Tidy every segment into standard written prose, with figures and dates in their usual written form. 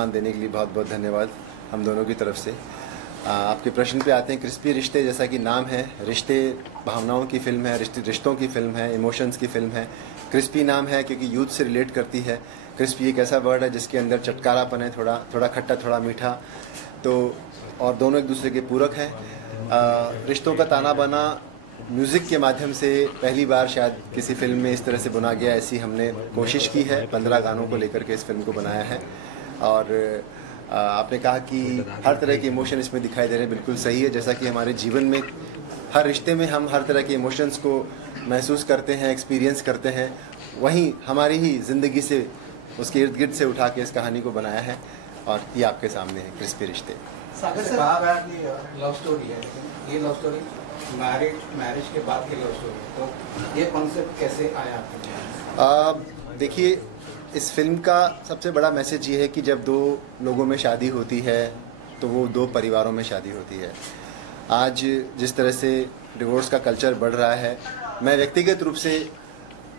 सम्मान देने के लिए बहुत बहुत धन्यवाद हम दोनों की तरफ से। आपके प्रश्न पे आते हैं। क्रिस्पी रिश्ते, जैसा कि नाम है, रिश्ते भावनाओं की फिल्म है, रिश्तों की फिल्म है, इमोशंस की फिल्म है। क्रिस्पी नाम है क्योंकि यूथ से रिलेट करती है। क्रिस्पी एक ऐसा वर्ड है जिसके अंदर चटकारापन है, थोड़ा खट्टा थोड़ा मीठा, तो और दोनों एक दूसरे के पूरक हैं। रिश्तों का ताना बाना म्यूज़िक के माध्यम से पहली बार शायद किसी फिल्म में इस तरह से बुना गया, ऐसी हमने कोशिश की है। 15 गानों को लेकर के इस फिल्म को बनाया है। और आपने कहा कि हर तरह के इमोशन इसमें दिखाई दे रहे हैं, बिल्कुल सही है। जैसा कि हमारे जीवन में हर रिश्ते में हम हर तरह के इमोशंस को महसूस करते हैं, एक्सपीरियंस करते हैं, वहीं हमारी ही ज़िंदगी से उसके इर्द गिर्द से उठा के इस कहानी को बनाया है और ये आपके सामने है, क्रिस्पी रिश्ते। सागर सर, लव स्टोरी है, ये लव स्टोरी मैरिज के बाद की लव स्टोरी, तो ये कॉन्सेप्ट कैसे आया आपके? देखिए, इस फिल्म का सबसे बड़ा मैसेज ये है कि जब दो लोगों में शादी होती है तो वो दो परिवारों में शादी होती है। आज जिस तरह से डिवोर्स का कल्चर बढ़ रहा है, मैं व्यक्तिगत रूप से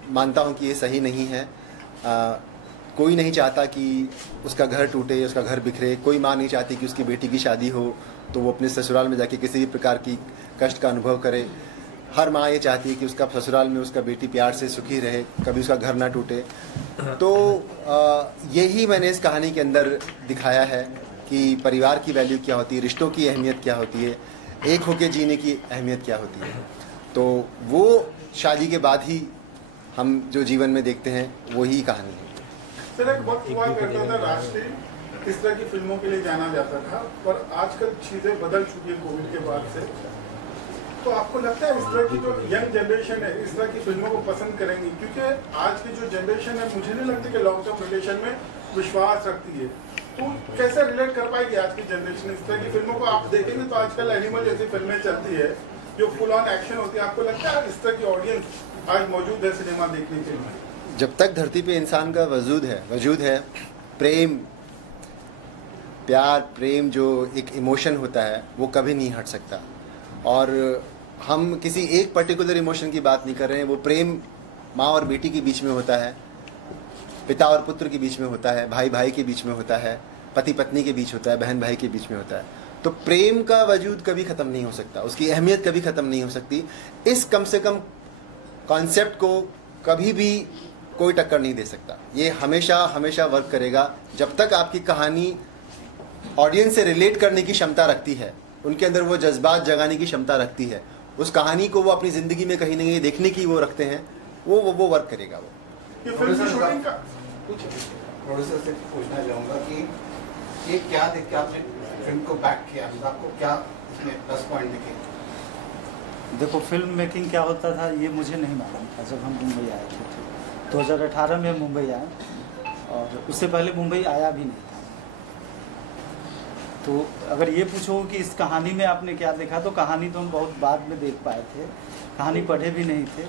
मानता हूँ कि ये सही नहीं है। कोई नहीं चाहता कि उसका घर टूटे, उसका घर बिखरे। कोई माँ नहीं चाहती कि उसकी बेटी की शादी हो तो वो अपने ससुराल में जाके किसी भी प्रकार की कष्ट का अनुभव करे। हर माँ ये चाहती है कि उसका ससुराल में उसका बेटी प्यार से सुखी रहे, कभी उसका घर ना टूटे। तो यही मैंने इस कहानी के अंदर दिखाया है कि परिवार की वैल्यू क्या होती है, रिश्तों की अहमियत क्या होती है, एक होके जीने की अहमियत क्या होती है। तो वो शादी के बाद ही हम जो जीवन में देखते हैं वो ही कहानी है। सर, एक वक्त हुआ करता था राष्ट्रीय इस तरह की फिल्मों के लिए जाना जाता था, पर आजकल चीजें बदल चुकी है कोविड के बाद से। तो आपको लगता है इस तरह की जो यंग जनरेशन है इस तरह की फिल्मों को पसंद करेंगी? क्योंकि आज की जो जनरेशन है, मुझे नहीं लगता कि लॉन्ग टर्म रिलेशन में विश्वास रखती है। तो कैसे रिलेट कर पाएगी आज की जनरेशन इस तरह की फिल्मों को? आप देखेंगे तो आजकल एनिमल जैसी फिल्में चलती है जो फुल ऑन एक्शन होती है। आपको लगता है इस तरह की ऑडियंस आज मौजूद है सिनेमा देखने के लिए? जब तक धरती पे इंसान का वजूद है, प्रेम, प्यार, प्रेम जो एक इमोशन होता है वो कभी नहीं हट सकता। और हम किसी एक पर्टिकुलर इमोशन की बात नहीं कर रहे हैं। वो प्रेम माँ और बेटी के बीच में होता है, पिता और पुत्र के बीच में होता है, भाई भाई के बीच में होता है, पति पत्नी के बीच होता है, बहन भाई के बीच में होता है। तो प्रेम का वजूद कभी ख़त्म नहीं हो सकता, उसकी अहमियत कभी ख़त्म नहीं हो सकती। इस कम से कम कॉन्सेप्ट को कभी भी कोई टक्कर नहीं दे सकता। ये हमेशा हमेशा वर्क करेगा जब तक आपकी कहानी ऑडियंस से रिलेट करने की क्षमता रखती है, उनके अंदर वो जज्बात जगाने की क्षमता रखती है, उस कहानी को वो अपनी ज़िंदगी में कहीं ना कहीं देखने की वो रखते हैं, वो वर्क करेगा। वो ये फिल्म शूटिंग का प्रोड्यूसर से पूछना चाहूँगा कि ये क्या देख के आपने फिल्म को बैक किया, आपको क्या इसमें प्लस पॉइंट दिखे? देखो, फिल्म मेकिंग क्या होता था ये मुझे नहीं मालूम था जब हम मुंबई आए थे। 2018 में मुंबई आए और उससे पहले मुंबई आया भी नहीं था। तो अगर ये पूछो कि इस कहानी में आपने क्या देखा, तो कहानी तो हम बहुत बाद में देख पाए थे, कहानी पढ़े भी नहीं थे।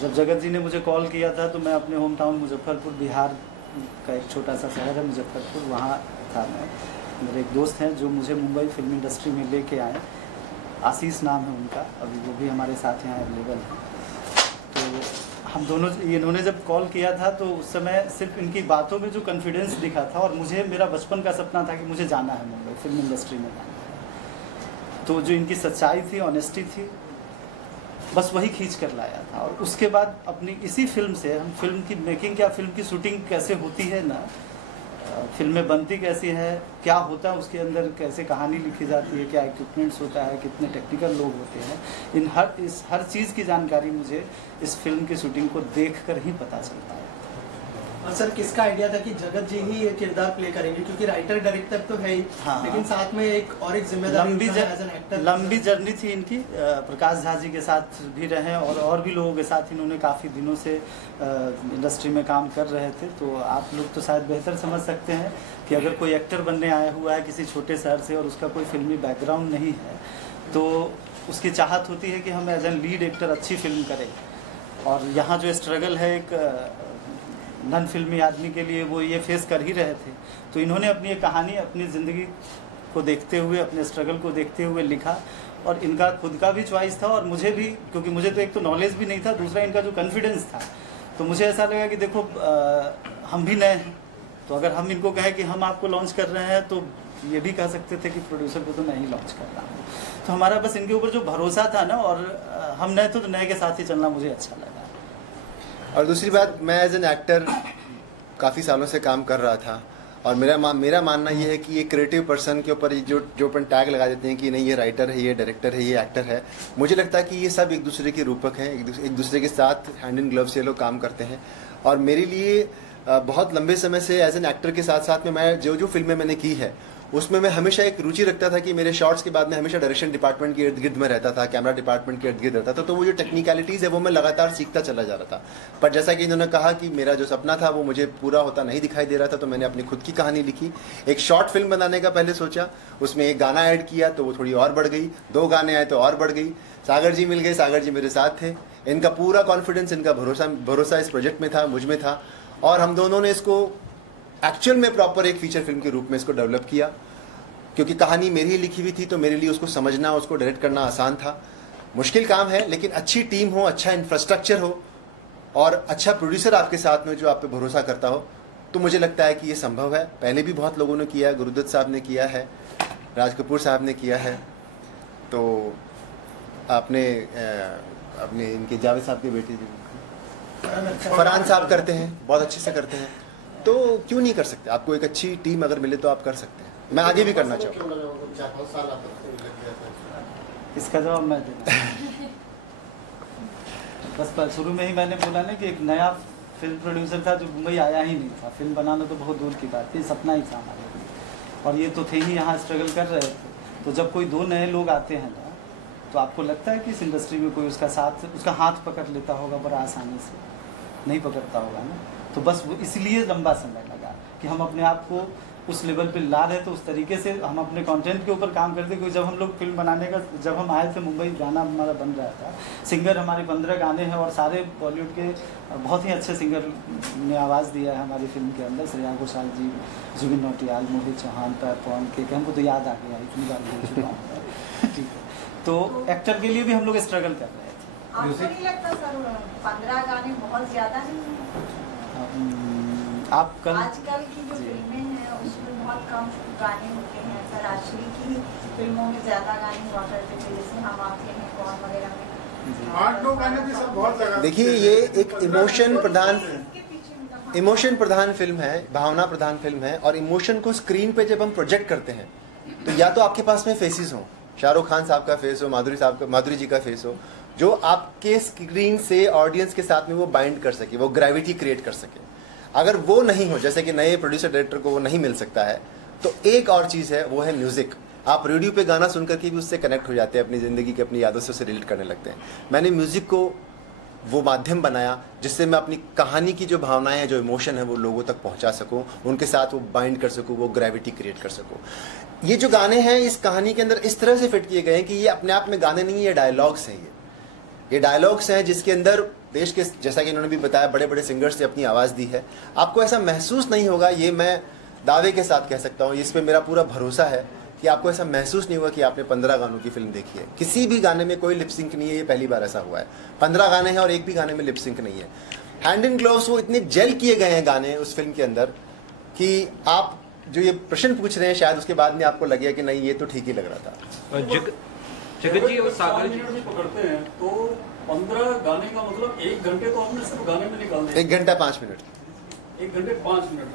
जब जगत जी ने मुझे कॉल किया था तो मैं अपने होम टाउन मुजफ्फरपुर, बिहार का एक छोटा सा शहर है मुजफ्फरपुर, वहाँ था। मेरे एक दोस्त हैं जो मुझे मुंबई फिल्म इंडस्ट्री में लेके आए, आशीष नाम है उनका, अभी वो भी हमारे साथ यहाँ अवेलेबल हैं। तो हम दोनों, इन्होंने जब कॉल किया था तो उस समय सिर्फ इनकी बातों में जो कॉन्फिडेंस दिखा था, और मुझे, मेरा बचपन का सपना था कि मुझे जाना है मुंबई, फिल्म इंडस्ट्री में जाना है। तो जो इनकी सच्चाई थी, ऑनेस्टी थी, बस वही खींच कर लाया था। और उसके बाद अपनी इसी फिल्म से हम फिल्म की मेकिंग, क्या फिल्म की शूटिंग कैसे होती है ना, फिल्में बनती कैसी है, क्या होता है उसके अंदर, कैसे कहानी लिखी जाती है, क्या इक्विपमेंट्स होता है, कितने टेक्निकल लोग होते हैं, इस हर चीज़ की जानकारी मुझे इस फिल्म की शूटिंग को देखकर ही पता चलता है। और सर, किसका आइडिया था कि जगत जी ही ये किरदार प्ले करेंगे? क्योंकि राइटर डायरेक्टर तो है ही, हाँ, लेकिन साथ में एक जिम्मेदारी, लंबी जर्नी थी इनकी। प्रकाश झा जी के साथ भी रहे और भी लोगों के साथ इन्होंने काफ़ी दिनों से इंडस्ट्री में काम कर रहे थे। तो आप लोग तो शायद बेहतर समझ सकते हैं कि अगर कोई एक्टर बनने आया हुआ है किसी छोटे शहर से और उसका कोई फिल्मी बैकग्राउंड नहीं है, तो उसकी चाहत होती है कि हम एज एन लीड एक्टर अच्छी फिल्म करें। और यहाँ जो स्ट्रगल है एक नन फिल्मी आदमी के लिए, वो ये फेस कर ही रहे थे। तो इन्होंने अपनी एक कहानी, अपनी ज़िंदगी को देखते हुए, अपने स्ट्रगल को देखते हुए लिखा। और इनका खुद का भी चॉइस था और मुझे भी, क्योंकि मुझे तो एक तो नॉलेज भी नहीं था, दूसरा इनका जो कॉन्फिडेंस था। तो मुझे ऐसा लगा कि देखो हम भी नए हैं, तो अगर हम इनको कहें कि हम आपको लॉन्च कर रहे हैं तो ये भी कह सकते थे कि प्रोड्यूसर को तो मैं ही लॉन्च कर रहा हूँ। तो हमारा बस इनके ऊपर जो भरोसा था ना, और हम नए तो नए के साथ ही चलना मुझे अच्छा लगा। और दूसरी बात, मैं एज एन एक्टर काफ़ी सालों से काम कर रहा था, और मेरा मानना ये है कि ये क्रिएटिव पर्सन के ऊपर जो अपन टैग लगा देते हैं कि नहीं ये राइटर है, ये डायरेक्टर है, ये एक्टर है, मुझे लगता है कि ये सब एक दूसरे के रूपक हैं, एक दूसरे के साथ हैंड इन ग्लव्स ये लोग काम करते हैं। और मेरे लिए बहुत लंबे समय से एज एन एक्टर के साथ साथ में मैं जो फिल्में मैंने की है उसमें मैं हमेशा एक रुचि रखता था कि मेरे शॉट्स के बाद में हमेशा डायरेक्शन डिपार्टमेंट के इर्द गिर्द में रहता था, कैमरा डिपार्टमेंट के इर्द गिर्द रहता था, तो वो जो टेक्निकलिटीज़ है वो मैं लगातार सीखता चला जा रहा था। पर जैसा कि इन्होंने कहा कि मेरा जो सपना था वो मुझे पूरा होता नहीं दिखाई दे रहा था, तो मैंने अपनी खुद की कहानी लिखी। एक शॉर्ट फिल्म बनाने का पहले सोचा, उसमें एक गाना ऐड किया तो वो थोड़ी और बढ़ गई, 2 गाने आए तो और बढ़ गई। सागर जी मिल गए, सागर जी मेरे साथ थे, इनका पूरा कॉन्फिडेंस, इनका भरोसा इस प्रोजेक्ट में था, मुझ में था, और हम दोनों ने इसको एक्चुअल में प्रॉपर एक फीचर फिल्म के रूप में इसको डेवलप किया। क्योंकि कहानी मेरी ही लिखी हुई थी तो मेरे लिए उसको समझना, उसको डायरेक्ट करना आसान था। मुश्किल काम है, लेकिन अच्छी टीम हो, अच्छा इंफ्रास्ट्रक्चर हो और अच्छा प्रोड्यूसर आपके साथ में जो आप पे भरोसा करता हो, तो मुझे लगता है कि ये संभव है। पहले भी बहुत लोगों ने किया है, गुरुदत्त साहब ने किया है, राज कपूर साहब ने किया है, तो आपने अपने इनके जावेद साहब के बेटे फरहान साहब करते हैं, बहुत अच्छे से करते हैं, तो क्यों नहीं कर सकते? आपको एक अच्छी टीम अगर मिले तो आप कर सकते हैं। मैं आगे भी करना चाहूँगा। इसका जवाब मैं देना बस शुरू में ही मैंने बोला ना कि एक नया फिल्म प्रोड्यूसर था जो मुंबई आया ही नहीं था। फिल्म बनाना तो बहुत दूर की बात थी, सपना ही था हमारे लिए, और ये तो थे ही यहाँ स्ट्रगल कर रहे थे। तो जब कोई 2 नए लोग आते हैं ना, तो आपको लगता है कि इस इंडस्ट्री में कोई उसका हाथ पकड़ लेता होगा बड़ा आसानी से? नहीं पकड़ता होगा ना। तो बस वो इसलिए लंबा समय लगा कि हम अपने आप को उस लेवल पे ला रहे, तो उस तरीके से हम अपने कंटेंट के ऊपर काम करते। क्योंकि जब हम लोग फिल्म बनाने का, जब हम आए थे मुंबई, गाना हमारा बन रहा था, सिंगर हमारे 15 गाने हैं और सारे बॉलीवुड के बहुत ही अच्छे सिंगर ने आवाज़ दिया है हमारी फिल्म के अंदर। श्रेया घोषाल जी, जुबिन नौटियाल, मोहित चौहान, पवन के, हमको तो याद आ गया, इतनी बार बोल चुका हूँ। ठीक है, तो एक्टर के लिए भी हम लोग स्ट्रगल कर रहे थे। आपको नहीं लगता सर 15 गाने बहुत ज़्यादा नहीं है? आप कल आजकल की जो फिल्में हैं उसमें बहुत कम गाने होते हैं सर। आजकल की फिल्मों में ज़्यादा गाने हुआ करते थे, जैसे हम आपके हैं कौन वगैरह में 8-9 गाने भी सब बहुत लगा। देखिए, ये एक इमोशन प्रधान फिल्म है, भावना प्रधान फिल्म है, और इमोशन को स्क्रीन पे जब हम प्रोजेक्ट करते हैं तो या तो आपके पास में फेसेस हो, शाहरुख खान साहब का फेस हो, माधुरी जी का फेस हो, जो आपके स्क्रीन से ऑडियंस के साथ में वो बाइंड कर सके, वो ग्रेविटी क्रिएट कर सके। अगर वो नहीं हो, जैसे कि नए प्रोड्यूसर डायरेक्टर को वो नहीं मिल सकता है, तो एक और चीज़ है, वो है म्यूज़िक। आप रेडियो पे गाना सुन करके भी उससे कनेक्ट हो जाते हैं, अपनी ज़िंदगी की अपनी यादों से उसे रिलेट करने लगते हैं। मैंने म्यूज़िक को वो माध्यम बनाया जिससे मैं अपनी कहानी की जो भावनाएं हैं, जो इमोशन है, वो लोगों तक पहुंचा सकूं, उनके साथ वो बाइंड कर सकूं, वो ग्रेविटी क्रिएट कर सकूं। ये जो गाने हैं इस कहानी के अंदर इस तरह से फिट किए गए हैं कि ये अपने आप में गाने नहीं, ये डायलॉग्स हैं। ये डायलॉग्स हैं जिसके अंदर देश के, जैसा कि इन्होंने भी बताया, बड़े बड़े सिंगर्स से अपनी आवाज़ दी है। आपको ऐसा महसूस नहीं होगा, ये मैं दावे के साथ कह सकता हूँ, इस पर मेरा पूरा भरोसा है कि आपको ऐसा महसूस नहीं होगा कि आपने 15 गानों की फिल्म देखी है। किसी भी गाने में कोई लिपसिंक नहीं है, ये पहली बार ऐसा हुआ है। 15 गाने हैं और एक भी गाने में लिपसिंक नहीं है। हैंड इन ग्लोव्स, वो इतने जेल किए गए हैं गाने उस फिल्म के अंदर कि आप जो ये प्रश्न पूछ रहे हैं, शायद उसके बाद में आपको लगेगा कि नहीं, ये तो ठीक ही लग रहा था। जगत जी और सागर जी पकड़ते हैं तो 15 गाने का मतलब 1 घंटे तो हमने सिर्फ गाने में निकाल दिया। 1 घंटा 5 मिनट, 1 घंटे 5 मिनट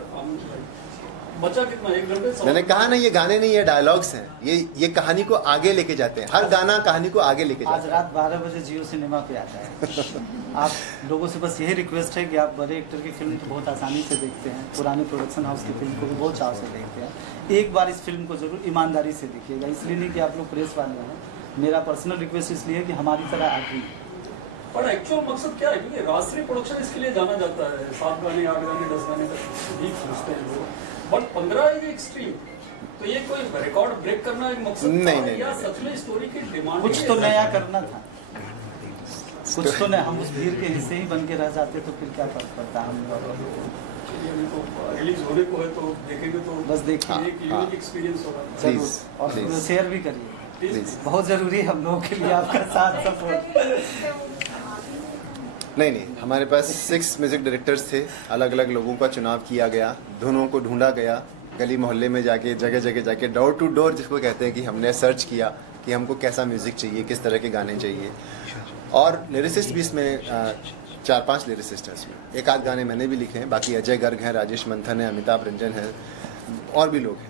बचा कितना? 1 घंटे। मैंने कहा ना, ये गाने नहीं, ये डायलॉग्स हैं। ये कहानी को आगे लेके जाते हैं। हर गाना कहानी को आगे लेके जाता है। आज रात 12 बजे जियो सिनेमा पे आता है। आप लोगों से बस यही रिक्वेस्ट है कि आप बड़े एक्टर की फिल्म बहुत आसानी से देखते हैं, पुराने प्रोडक्शन हाउस की फिल्म को भी बहुत चाव से देखते हैं। एक बार इस फिल्म को जरूर ईमानदारी से देखिएगा। इसलिए नहीं कि आप लोग प्रेस वाले हैं, मेरा पर्सनल रिक्वेस्ट इसलिए है कि हमारी तरह आप भी। पर एक्चुअल मकसद क्या है? क्योंकि राष्ट्रीय प्रोडक्शन इसके लिए जाना जाता है, 7 गाने 8 गाने 10 गाने तक भी सोचते हैं लोग, बट 15 इज एक्सट्रीम। तो ये कोई रिकॉर्ड ब्रेक करना एक मकसद नहीं, या सच में स्टोरी की डिमांड? कुछ तो नया करना था, कुछ तो नहीं। हम उस भीड़ के हिस्से ही बन के रह जाते तो फिर क्या फर्क पड़ता? हम रिलीज होने को है तो देखेंगे, तो बस देखिए, एक यूनिक एक्सपीरियंस होगा प्लीज, और शेयर भी करिए, बहुत जरूरी है हम लोगों के लिए आपका साथ सपोर्ट। नहीं, हमारे पास 6 म्यूजिक डायरेक्टर्स थे। अलग अलग लोगों का चुनाव किया गया, धुनों को ढूंढा गया, गली मोहल्ले में जाके जगह जगह जाके डोर टू डोर जिसको कहते हैं कि हमने सर्च किया कि हमको कैसा म्यूज़िक चाहिए, किस तरह के गाने चाहिए। और लिरिसिस्ट भी इसमें 4-5 लिरिसिस्ट हैं इसमें। एक आध गाने मैंने भी लिखे हैं, बाकी अजय गर्ग हैं, राजेश मंथन है, अमिताभ रंजन है और भी लोग हैं।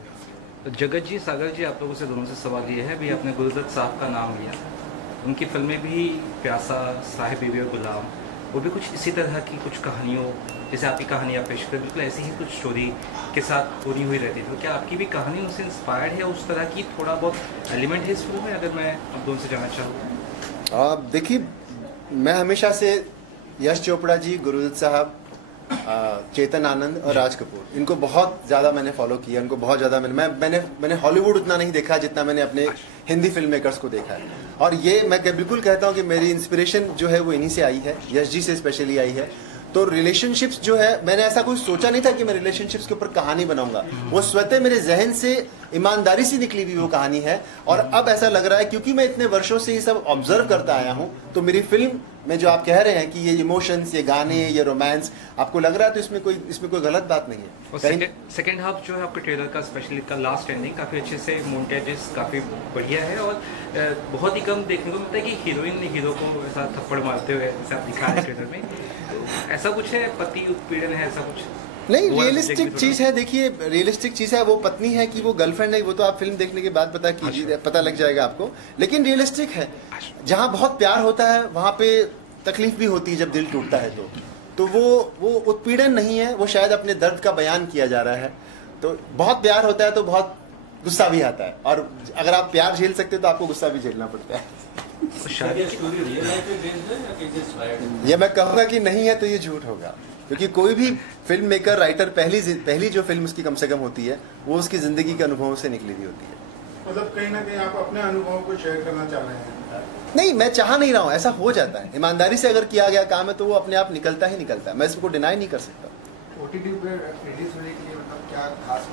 तो जगत जी, सागर जी, आप लोगों से दोनों से सवाल ये है भी आपने गुरुदत्त साहब का नाम लिया, उनकी फिल्में भी प्यासा, साहिब बीबी और गुलाम, वो भी कुछ इसी तरह की कुछ कहानियों, जैसे आपकी कहानी आप पेश करें, बिल्कुल ऐसी ही कुछ स्टोरी के साथ पूरी हुई रहती थी। तो क्या आपकी भी कहानी उनसे इंस्पायर्ड है, उस तरह की थोड़ा बहुत एलिमेंट है इस फिल्म में, अगर मैं आप दोनों से जानना चाहूँ? देखिए, मैं हमेशा से यश चोपड़ा जी, गुरुदत्त साहब, चेतन आनंद और राज कपूर, इनको बहुत ज़्यादा मैंने फॉलो किया, उनको बहुत ज़्यादा मैंने हॉलीवुड उतना नहीं देखा जितना मैंने अपने हिंदी फिल्म मेकर्स को देखा है। और ये मैं बिल्कुल कहता हूँ कि मेरी इंस्पिरेशन जो है वो इन्हीं से आई है, यश जी से स्पेशली आई है। तो रिलेशनशिप्स जो है, मैंने ऐसा कुछ सोचा नहीं था कि मैं रिलेशनशिप्स के ऊपर कहानी बनाऊंगा, वो स्वतः मेरे जहन से ईमानदारी से निकली हुई वो कहानी है। और अब ऐसा लग रहा है क्योंकि मैं इतने वर्षों से ये सब ऑब्जर्व करता आया हूँ, तो मेरी फिल्म में जो आप कह रहे हैं कि ये इमोशंस, ये गाने, ये रोमांस आपको लग रहा है, तो इसमें कोई गलत बात नहीं है। और सेकंड हाफ जो है आपके ट्रेलर का, स्पेशली का लास्ट एंडिंग काफ़ी अच्छे से मोन्टेजेस काफ़ी बढ़िया है और बहुत ही कम देखने को मिलता है कि हीरोइन ने हीरो को ऐसा थप्पड़ मारते हुए जैसे आप दिखा रहे ट्रेलर में, तो ऐसा कुछ है, पति उत्पीड़न है, ऐसा कुछ नहीं? रियलिस्टिक चीज है। देखिए, रियलिस्टिक चीज है, वो पत्नी है कि वो गर्लफ्रेंड है, वो तो आप फिल्म देखने के बाद पता लग जाएगा आपको। लेकिन रियलिस्टिक है, जहाँ बहुत प्यार होता है वहाँ पे तकलीफ भी होती है जब दिल टूटता है। तो वो उत्पीड़न नहीं है, वो शायद अपने दर्द का बयान किया जा रहा है। तो बहुत प्यार होता है तो बहुत गुस्सा भी आता है, और अगर आप प्यार झेल सकते तो आपको गुस्सा भी झेलना पड़ता है। ये मैं कहूँगा कि नहीं है तो ये झूठ होगा, क्योंकि कोई भी फिल्म मेकर, राइटर, पहली जो फिल्म उसकी कम से कम होती है वो उसकी जिंदगी के अनुभवों से निकली हुई होती है। मतलब कहीं ना कहीं आप अपने अनुभवों को शेयर करना चाह रहे हैं? नहीं, मैं चाह नहीं रहा हूँ, ऐसा हो जाता है। ईमानदारी से अगर किया गया काम है तो वो अपने आप निकलता ही निकलता है, मैं इसको डिनाई नहीं कर सकता। ओटीटी पे रिलीज होने के लिए मतलब क्या खास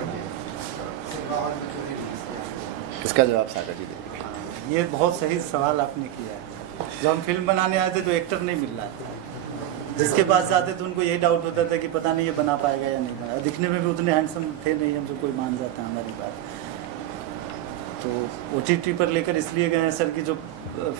सिनेमा हॉल में क्यों रिलीज किया? इसका जवाब सागर जी देंगे। ये बहुत सही सवाल आपने किया है। जब हम फिल्म बनाने आए थे तो एक्टर नहीं मिल रहा था, जिसके पास जाते तो उनको यही डाउट होता था कि पता नहीं ये बना पाएगा या नहीं बना। दिखने में भी उतने हैंडसम थे नहीं हम, जो कोई मान जाता है हमारी बात। तो ओटीटी पर लेकर इसलिए गए हैं सर कि जो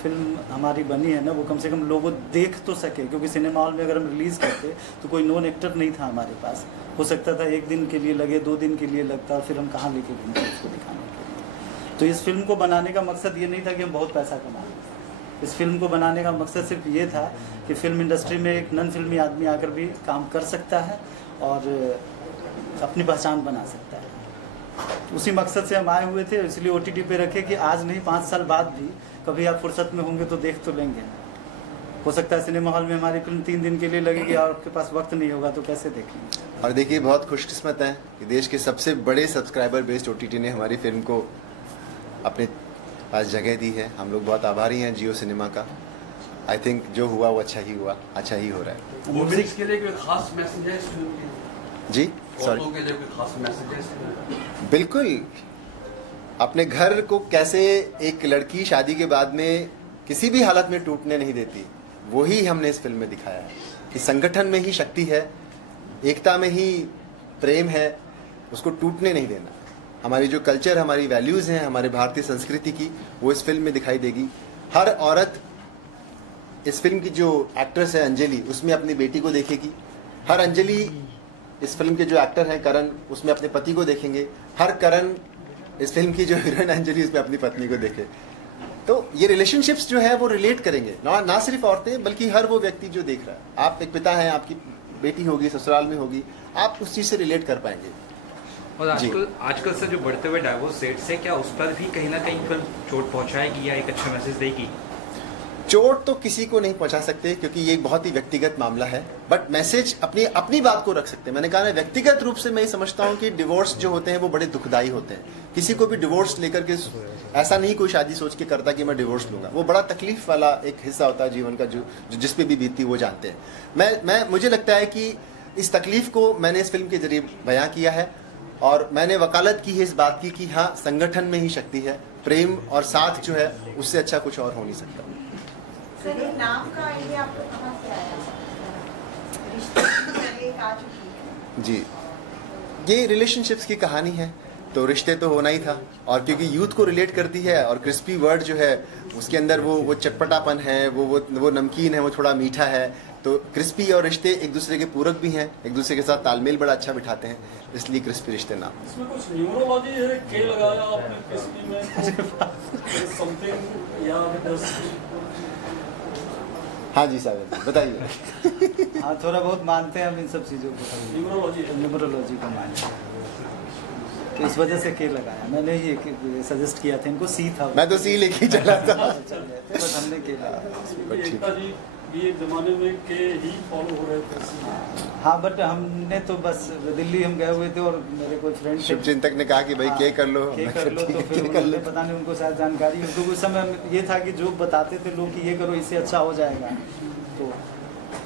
फिल्म हमारी बनी है ना, वो कम से कम लोगों देख तो सके, क्योंकि सिनेमा हॉल में अगर हम रिलीज़ करते तो कोई नॉन एक्टर नहीं था हमारे पास। हो सकता था 1 दिन के लिए लगे, 2 दिन के लिए लगता, और फिर हम कहाँ लेके घूमते उसको दिखाने के लिए। तो इस फिल्म को बनाने का मकसद ये नहीं था कि हम बहुत पैसा कमाएं। इस फिल्म को बनाने का मकसद सिर्फ ये था कि फिल्म इंडस्ट्री में एक नन फिल्मी आदमी आकर भी काम कर सकता है और अपनी पहचान बना सकता है। उसी मकसद से हम आए हुए थे, इसलिए ओटीटी पे रखे कि आज नहीं 5 साल बाद भी कभी आप फुर्सत में होंगे तो देख तो लेंगे। हो सकता है सिनेमा हॉल में हमारी फिल्म 3 दिन के लिए लगेगी और आपके पास वक्त नहीं होगा तो कैसे देखेंगे। और देखिए, बहुत खुशकिस्मत है कि देश के सबसे बड़े सब्सक्राइबर बेस्ड ओटीटी ने हमारी फिल्म को अपने पास जगह दी है। हम लोग बहुत आभारी हैं जियो सिनेमा का। आई थिंक जो हुआ वो अच्छा ही हुआ, अच्छा ही हो रहा है। म्यूजिक के लिए कोई खास मैसेज है इस फिल्म के? जी सॉरी, के लिए कोई खास मैसेज है? बिल्कुल। अपने घर को कैसे एक लड़की शादी के बाद में किसी भी हालत में टूटने नहीं देती, वही हमने इस फिल्म में दिखाया है कि संगठन में ही शक्ति है, एकता में ही प्रेम है, उसको टूटने नहीं देना। हमारी जो कल्चर, हमारी वैल्यूज़ हैं, हमारे भारतीय संस्कृति की, वो इस फिल्म में दिखाई देगी। हर औरत इस फिल्म की जो एक्ट्रेस है अंजलि, उसमें अपनी बेटी को देखेगी। हर अंजलि इस फिल्म के जो एक्टर हैं करण, उसमें अपने पति को देखेंगे। हर करण इस फिल्म की जो हीरोइन अंजलि, उसमें अपनी पत्नी को देखे। तो ये रिलेशनशिप्स जो है वो रिलेट करेंगे, ना सिर्फ औरतें बल्कि हर वो व्यक्ति जो देख रहा है। आप एक पिता हैं, आपकी बेटी होगी, ससुराल में होगी, आप उस चीज़ से रिलेट कर पाएंगे। और आजकल से जो बढ़ते हुए डाइवोर्स रेट्स है, क्या उस पर भी कहीं ना कहीं फिल्म चोट पहुंचाएगी या एक अच्छा मैसेज देगी? चोट तो किसी को नहीं पहुंचा सकते क्योंकि ये बहुत ही व्यक्तिगत मामला है, बट मैसेज अपनी बात को रख सकते हैं। मैंने कहा ना, व्यक्तिगत रूप से मैं ये समझता हूँ कि डिवोर्स जो होते हैं वो बड़े दुखदायी होते हैं। किसी को भी डिवोर्स लेकर के ऐसा नहीं कोई शादी सोच के करता कि मैं डिवोर्स लूंगा। वो बड़ा तकलीफ वाला एक हिस्सा होता है जीवन का, जो जिस पे भी बीतती वो जानते हैं। मुझे लगता है कि इस तकलीफ को मैंने इस फिल्म के जरिए बयां किया है और मैंने वकालत की है इस बात की कि हाँ, संगठन में ही शक्ति है, प्रेम और साथ जो है उससे अच्छा कुछ और हो नहीं सकता। सर, ये नाम का आइडिया आपको कहाँ से आया? आ चुकी है। जी, ये रिलेशनशिप्स की कहानी है, तो रिश्ते तो होना ही था। और क्योंकि यूथ को रिलेट करती है और क्रिस्पी वर्ड जो है उसके अंदर वो चटपटापन है, वो नमकीन है, वो थोड़ा मीठा है। तो क्रिस्पी और रिश्ते एक दूसरे के पूरक भी हैं, एक दूसरे के साथ तालमेल बड़ा अच्छा बिठाते हैं, इसलिए क्रिस्पी रिश्ते नाम। इसमें कुछ न्यूरोलॉजी है, के लगाया आपने क्रिस्पी में समथिंग या हाँ जी सागर जी बताइए। हाँ, थोड़ा बहुत मानते हैं हम इन सब चीज़ों को, न्यूमरोलॉजी को मानते हैं, तो इस वजह से के लगाया। मैंने ये सजेस्ट किया था इनको, सी था, मैं तो सी लेके चला था बस हमने के लगाया। ये एक जमाने में के ही फॉलो हो रहे थे। हाँ, बट हमने तो बस दिल्ली हम गए हुए थे और मेरे कोई फ्रेंड शुभचिंतक ने कहा कि भाई के कर लो, के कर लो, तो फिर उन्होंने पता नहीं उनको शायद जानकारी, उनको उस समय ये था कि जो बताते थे लोग कि ये करो इससे अच्छा हो जाएगा, तो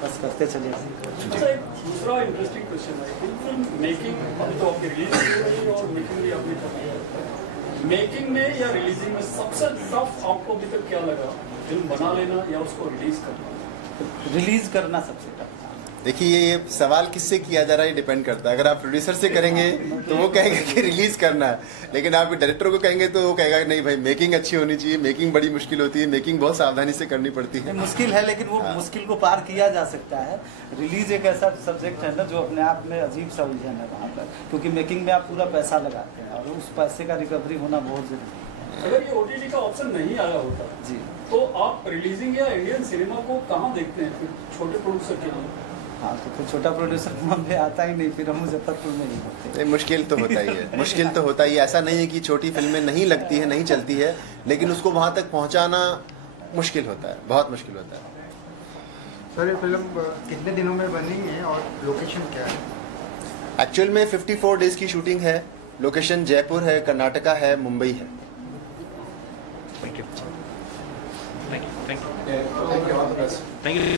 बस करते चले। अच्छा, एक दूसरा इंटरेस्टिंग क्वेश्चन है, फिल्म मेकिंग अभी तो आपकी रिलीज हो रही है और मेकिंग भी आपने करनी है, मेकिंग में या रिलीजिंग में सबसे टफ आपको अभी तक क्या लगा? फिल्म बना लेना या उसको रिलीज करना? रिलीज करना सबसे टफ। देखिए, ये सवाल किससे किया जा रहा है ये डिपेंड करता है। अगर आप प्रोड्यूसर से करेंगे तो वो कहेंगे कि रिलीज करना है, लेकिन आप डायरेक्टर को कहेंगे तो वो कहेगा नहीं भाई मेकिंग अच्छी होनी चाहिए, मेकिंग बड़ी मुश्किल होती है, मेकिंग बहुत सावधानी से करनी पड़ती है। मुश्किल है, लेकिन वो मुश्किल को पार किया जा सकता है। रिलीज एक ऐसा सब्जेक्ट है ना जो अपने आप में अजीब सा उलझन है वहाँ पर, क्योंकि मेकिंग में आप पूरा पैसा लगाते हैं और उस पैसे का रिकवरी होना बहुत जरूरी है। अगर ये OTT का ऑप्शन नहीं आया होता जी, तो आप रिलीजिंग या इंडियन सिनेमा को कहाँ देखते हैं फिर छोटे प्रोड्यूसर के लिए? हाँ, तो फिर छोटा प्रोड्यूसर हमें आता ही नहीं, फिर हम मुजफ्फरपुर में ही होते। मुश्किल तो होता ही है, मुश्किल तो होता ही है। ऐसा नहीं है कि छोटी फिल्में नहीं लगती है, नहीं चलती है, लेकिन उसको वहाँ तक पहुँचाना मुश्किल होता है, बहुत मुश्किल होता है। सर, ये फिल्म कितने दिनों में बनी है और लोकेशन क्या है? एक्चुअल में 54 डेज की शूटिंग है। लोकेशन जयपुर है, कर्नाटका है, मुंबई है। Thank you. Thank you. All the best. Thank you.